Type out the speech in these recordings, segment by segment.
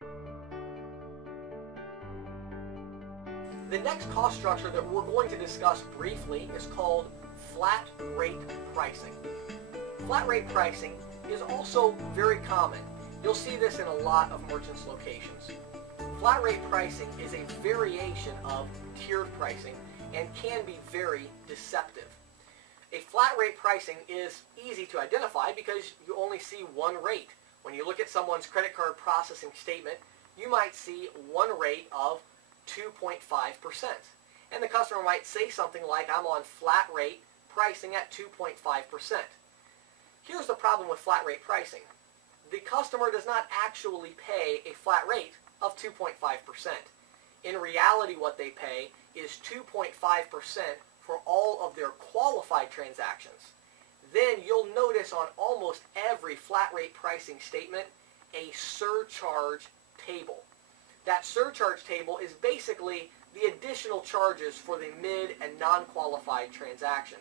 The next cost structure that we're going to discuss briefly is called flat rate pricing. Flat rate pricing is also very common. You'll see this in a lot of merchants' locations. Flat rate pricing is a variation of tiered pricing and can be very deceptive. A flat rate pricing is easy to identify because you only see one rate. When you look at someone's credit card processing statement, you might see one rate of 2.5%. And the customer might say something like, I'm on flat rate pricing at 2.5%. Here's the problem with flat rate pricing. The customer does not actually pay a flat rate of 2.5%. In reality, what they pay is 2.5% for all of their qualified transactions. Then you'll notice on almost every flat rate pricing statement a surcharge table. That surcharge table is basically the additional charges for the mid and non-qualified transaction.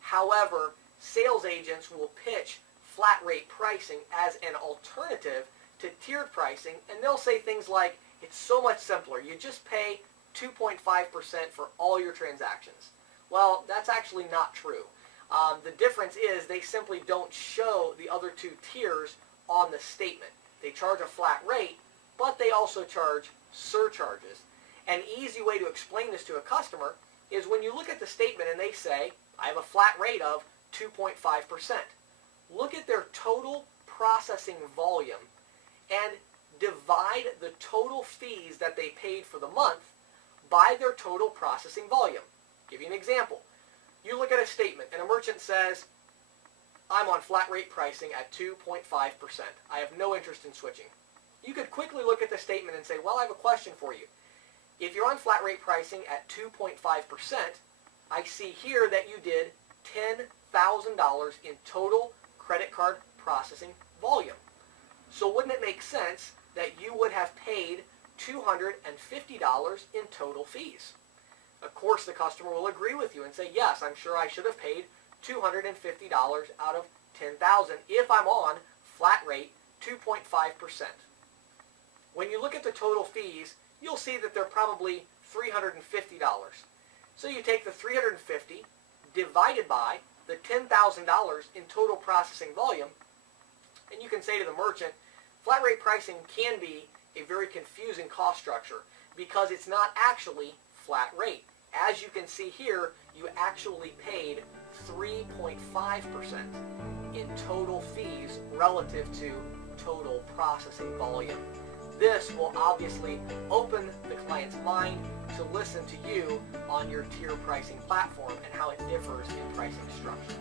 However, sales agents will pitch flat rate pricing as an alternative to tiered pricing, and they'll say things like, it's so much simpler. You just pay 2.5% for all your transactions. Well, that's actually not true. The difference is they simply don't show the other two tiers on the statement. They charge a flat rate, but they also charge surcharges. An easy way to explain this to a customer is when you look at the statement and they say, I have a flat rate of 2.5%. Look at their total processing volume and divide the total fees that they paid for the month by their total processing volume. Give you an example. You look at a statement and a merchant says, I'm on flat rate pricing at 2.5%. I have no interest in switching. You could quickly look at the statement and say, well, I have a question for you. If you're on flat rate pricing at 2.5%, I see here that you did $10,000 in total credit card processing volume. So wouldn't it make sense that you would have paid $250 in total fees? Of course, the customer will agree with you and say, yes, I'm sure I should have paid $250 out of $10,000 if I'm on flat rate 2.5%. When you look at the total fees, you'll see that they're probably $350. So you take the $350 divided by the $10,000 in total processing volume, and you can say to the merchant, flat rate pricing can be a very confusing cost structure because it's not actually flat rate. As you can see here, you actually paid 3.5% in total fees relative to total processing volume. This will obviously open the client's mind to listen to you on your tier pricing platform and how it differs in pricing structure.